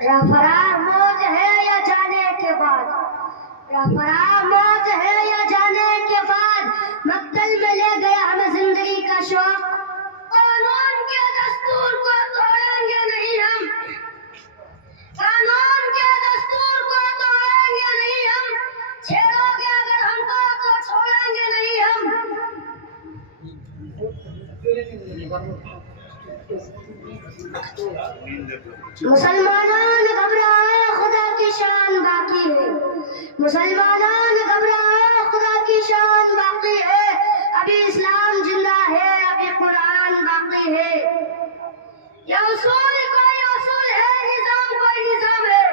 फरार मौत है या जाने के बाद, फरार मौत है या जाने के बाद, मक्तल में ले गया हमें जिंदगी का शौक। कानून के दस्तूर को तोड़ेंगे नहीं हम, कानून के दस्तूर को तोड़ेंगे नहीं हम, छेड़ोगे अगर हमको तो छोड़ेंगे नहीं हम। मुसलमानों ने घबराया, खुदा की शान बाकी है। मुसलमानों ने घबराया, खुदा की शान बाकी है। अभी इस्लाम जिंदा है, अभी कुरान बाकी है। या उसूल कोई उसूल है, निजाम कोई निजाम है।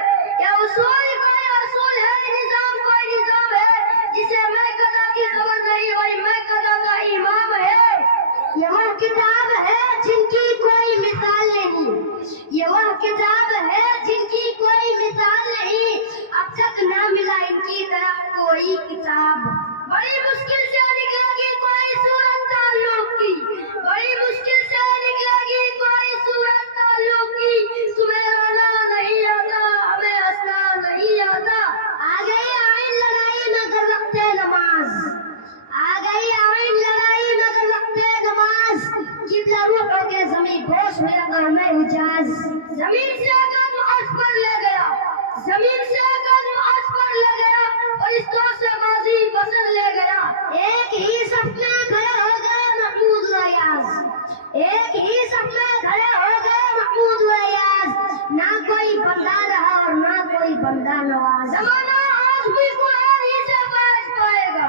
या उसूल कोई उसूल है, निजाम कोई निजाम है। जिसे मैं कदा की खबर नहीं, वही मैं कदा का इमाम है। ये वह किताब है जिनकी कोई मिसाल नहीं, ये वह किताब है जिनकी कोई मिसाल नहीं। अब तक ना मिला इनकी तरह कोई किताब। बड़ी मुश्किल से निकलेगी कोई सूरत ताल्लुक की, बड़ी मुश्किल से निकलेगी कोई सूरत ताल्लुक की। तुम्हें रोना नहीं आता, हमें हंसना नहीं आता। आ गई आइन लड़ाई मगर वक्ते नमाज, आ गई आइन लड़ाई मगर वक्ते नमाज। किबला रूहों के ज़मीन होश मेरा काम है हिजाज। जमीन से कदम अर्श पर ले गया, जमीन से कदम अर्श पर ले गया, फरिश्तों से माजी बसर ले गया। एक ही सफ में खड़े हो गए महमूद व अयाज, एक ही सफ में खड़े हो गए महमूद व अयाज। ना कोई बंदा रहा और ना कोई बंदा नवाज। जमाना आज भी कुरान ही से बच पाएगा,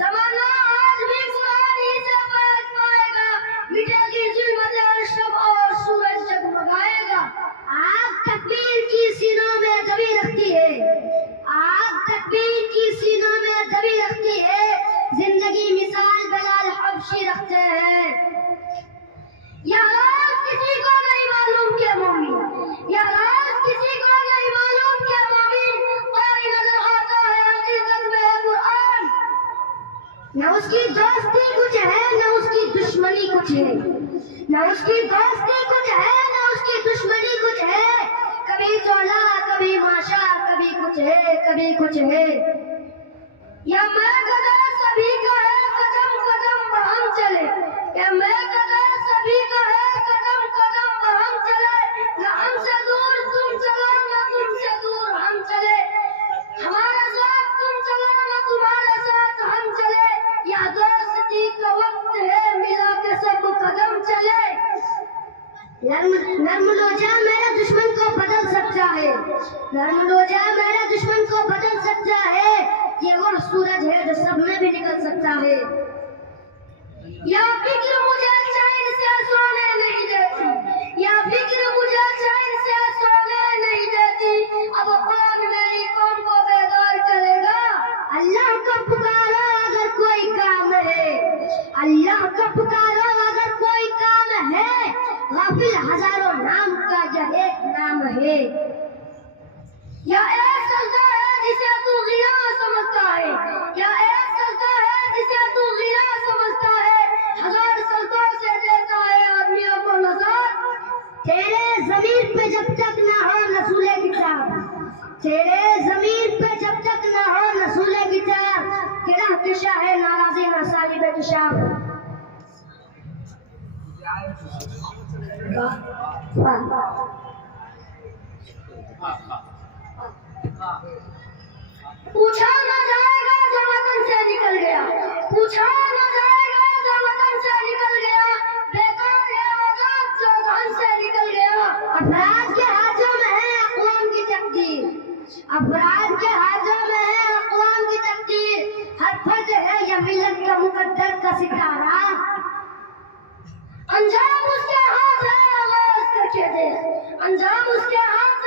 जमाना आज भी कुरान ही से बच पाएगा। मिटेगी जुल्मत शब और सूरज जगमगाएगा। आग तकबीर की सीनों में दबी रखती है, आग तकबीर की सीनों में दबी रखती है। जिंदगी मिसाल बिलाल हबशी रखते हैं। यह राज किसी को नहीं मालूम क्या मोमिन, यह राज किसी को नहीं मालूम क्या मोमिन। क़ारी नजर आता है हकीकत में कुरान। न उसकी दोस्ती कुछ है, न उसकी दुश्मनी कुछ है, न उसकी दोस्ती कुछ है, न उसकी दुश्मनी कुछ है। कभी चोला कभी माशा, कभी कुछ है कभी कुछ है। या मैं कदा सभी का है, कदम कदम पर हम चले। या मैं कदा सभी का है, कदम कदम पर हम चले। न हमसे दूर तुम चलो, न तुमसे दूर हम चले। हमारे साथ तुम चलो, न तुम्हारे साथ हम चले। या दोस्ती का वक्त है, मिला के सब कदम चले। नर्म लोजा मेरे दुश्मन को बदल सकता है, नर्म लोजा मेरे दुश्मन को बदल सकता है। ये वो सूरज है जो सब में भी निकल सकता है। या फिक्र मुझे चैन से सोने नहीं देती, या फिक्र मुझे चैन से सोने नहीं देती। अब कौन मेरी कौम को बेदार करेगा। अल्लाह को पुकारो अगर कोई काम है, अल्लाह को पुकारो अगर कोई काम है। गाफिल हजारों नाम का यह एक नाम है। या एक सजदा है जिसे तू गिला समझता है, या एक सजदा है जिसे तू गिला समझता है। हजार सजदों से देता है आदमियों को नजर। तेरे ज़मीर पे जब तक ना हो रसूले किताब, तेरे ज़मीर पे जब तक ना हो रसूले किताब। किराह किशा है नाराज़ी ना सालिब किशाब। पूछा न जाएगा जो वतन से निकल गया, पूछा न जाएगा जो वतन से निकल गया। बेकार है वो जात जो धन से निकल गया। अफराद के हाथों में है अक़वाम की तकदीर, अफराद के हाथों में है अक़वाम की तकदीर। हर फर्द है या मिल्लत का मुकद्दर का सितारा। अंजाम उसके हाथ है, आगाज़ करके दे, अंजाम उसके हाथ